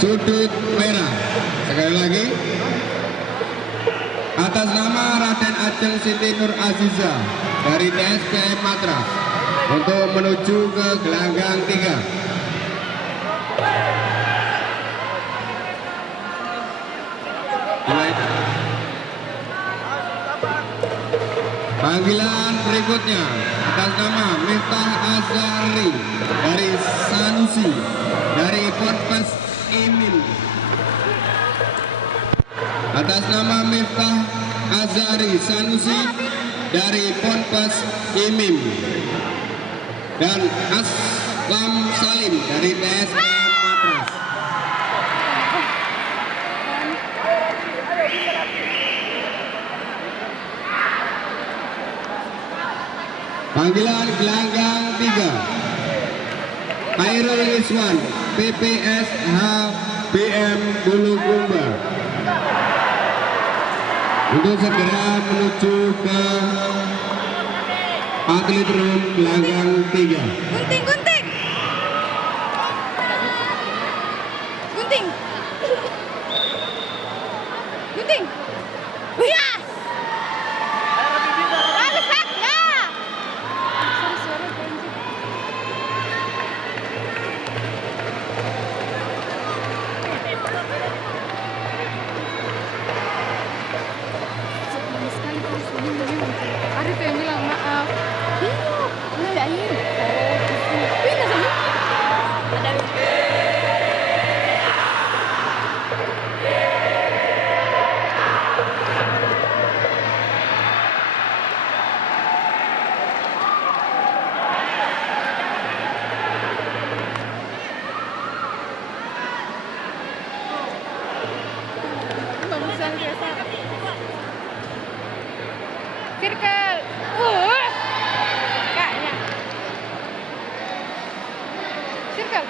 sudut merah. Sekali lagi, atas nama Raden Ajeng Siti Nur Aziza dari TSPM Matra untuk menuju ke gelanggang 3. Panggilan berikutnya atas nama Miftah Azhari dari Sanusi dari Ponpes Imim. Atas nama Miftah Azhari Sanusi dari Ponpes Imim dan Aslam Salim dari TSPM Matras. Panggilan gelanggang 3 Khairul Iswan PPSH BM Bulukumba untuk segera menuju ke atlet room gelanggang 3. Gunting, gunting. Gunting. Gunting. Yes. Bagus, Pak. Ya. Ada tuh yang bilang maaf. Iya, nggak ada air. Pindah sana. Ada. Bagusan biasa. Circle. Kayaknya. Circle.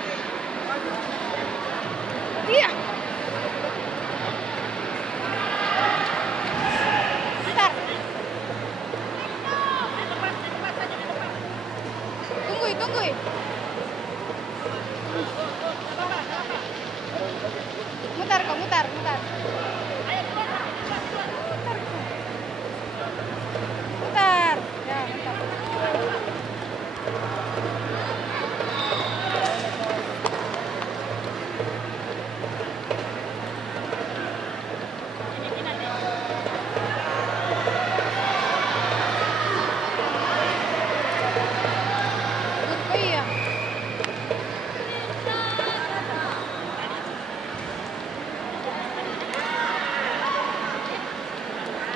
Iya. Bentar. Tungguin, tungguin. Mutar kok, mutar, mutar. Mutar. Ya, mutar. Oh iya.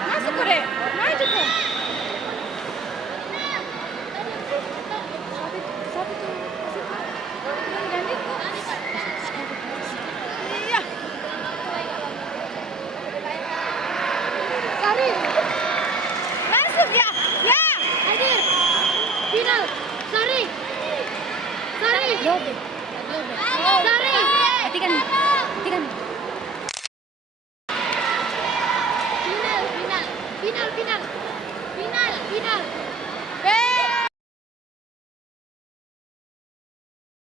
Masuk kok, Dek. Maju kok. Satu tuh. Ganti kok. Iya. Sari. Masuk ya. Ya. Hadir. Final. Sari. Sari. Sari. Berarti kan